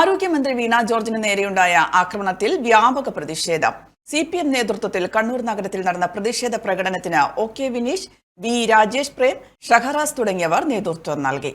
ആരോഗ്യമന്ത്രി വീണ ജോർജിന് നേരെയുണ്ടായ ആക്രമണത്തിൽ വ്യാപക പ്രതിഷേധം. സിപിഎം നേതൃത്വത്തിൽ കണ്ണൂർ നഗരത്തിൽ നടന്ന പ്രതിഷേധ പ്രകടനത്തിന് OK വിനീഷ്, വി രാജേഷ് പ്രേം, ഷഹറാസ് തുടങ്ങിയവർ നേതൃത്വം നൽകി.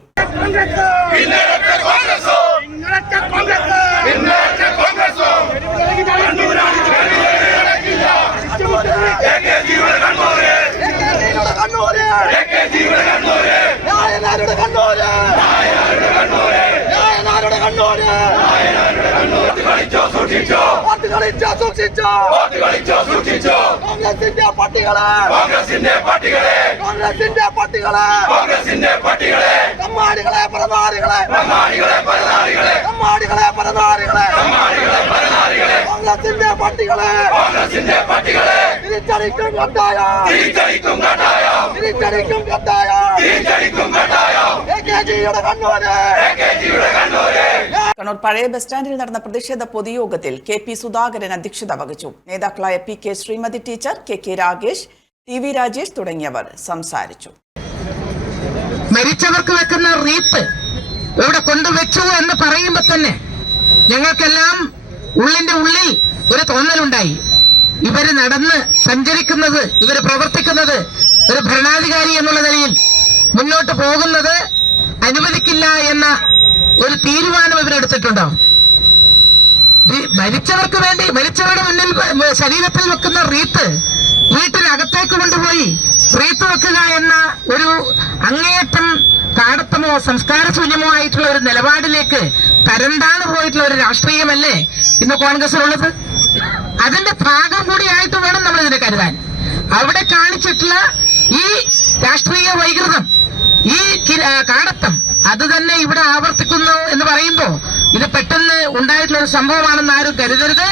കണ്ണൂർ പഴയ ബസ് സ്റ്റാൻഡിൽ നടന്ന പ്രതിഷേധ പൊതുയോഗത്തിൽ KP സുധാകരൻ അധ്യക്ഷത വഹിച്ചു. നേതാക്കളായ PK Shrimati teacher, KK Ragesh, TV Rajesh തുടങ്ങിയവർ സംസാരിച്ചു. മരിച്ചവർക്ക് വെക്കുന്ന റീത്ത് ഇവിടെ കൊണ്ടുവച്ചു എന്ന് പറയുമ്പോൾ തന്നെ ഞങ്ങൾക്കെല്ലാം ഉള്ളിന്റെ ഉള്ളിൽ ഒരു തോന്നലുണ്ടായി. ഇവര് നടന്ന് സഞ്ചരിക്കുന്നത്, ഇവര് പ്രവർത്തിക്കുന്നത് ഒരു ഭരണാധികാരി എന്നുള്ള നിലയിൽ മുന്നോട്ട് പോകുന്നത് അനുവദിക്കില്ല എന്ന ഒരു തീരുമാനം ഇവരെടുത്തിട്ടുണ്ടാവും. മരിച്ചവർക്ക് വേണ്ടി, മരിച്ചവരുടെ മുന്നിൽ ശരീരത്തിൽ വെക്കുന്ന റീത്ത് വീട്ടിനകത്തേക്ക് കൊണ്ടുപോയി റീത്ത് വെക്കുക എന്ന ഒരു അങ്ങേയറ്റം കാടത്തമോ സംസ്കാരശൂന്യമോ ആയിട്ടുള്ള ഒരു നിലപാടിലേക്ക് തരംതാണു പോയിട്ടുള്ള ഒരു രാഷ്ട്രീയമല്ലേ ഇന്ന് കോൺഗ്രസിനുള്ളത്. അതിന്റെ ഭാഗം കൂടിയായിട്ട് വേണം നമ്മൾ ഇതിനെ കരുതാൻ. അവിടെ കാണിച്ചിട്ടുള്ള ഈ രാഷ്ട്രീയ വൈകൃതം, ഈ കാടത്തം, അത് തന്നെ ഇവിടെ ആവർത്തിക്കുന്നു എന്ന് പറയുമ്പോ ഇത് പെട്ടെന്ന് ഉണ്ടായിട്ടുള്ള ഒരു സംഭവമാണെന്ന് ആരും കരുതരുത്.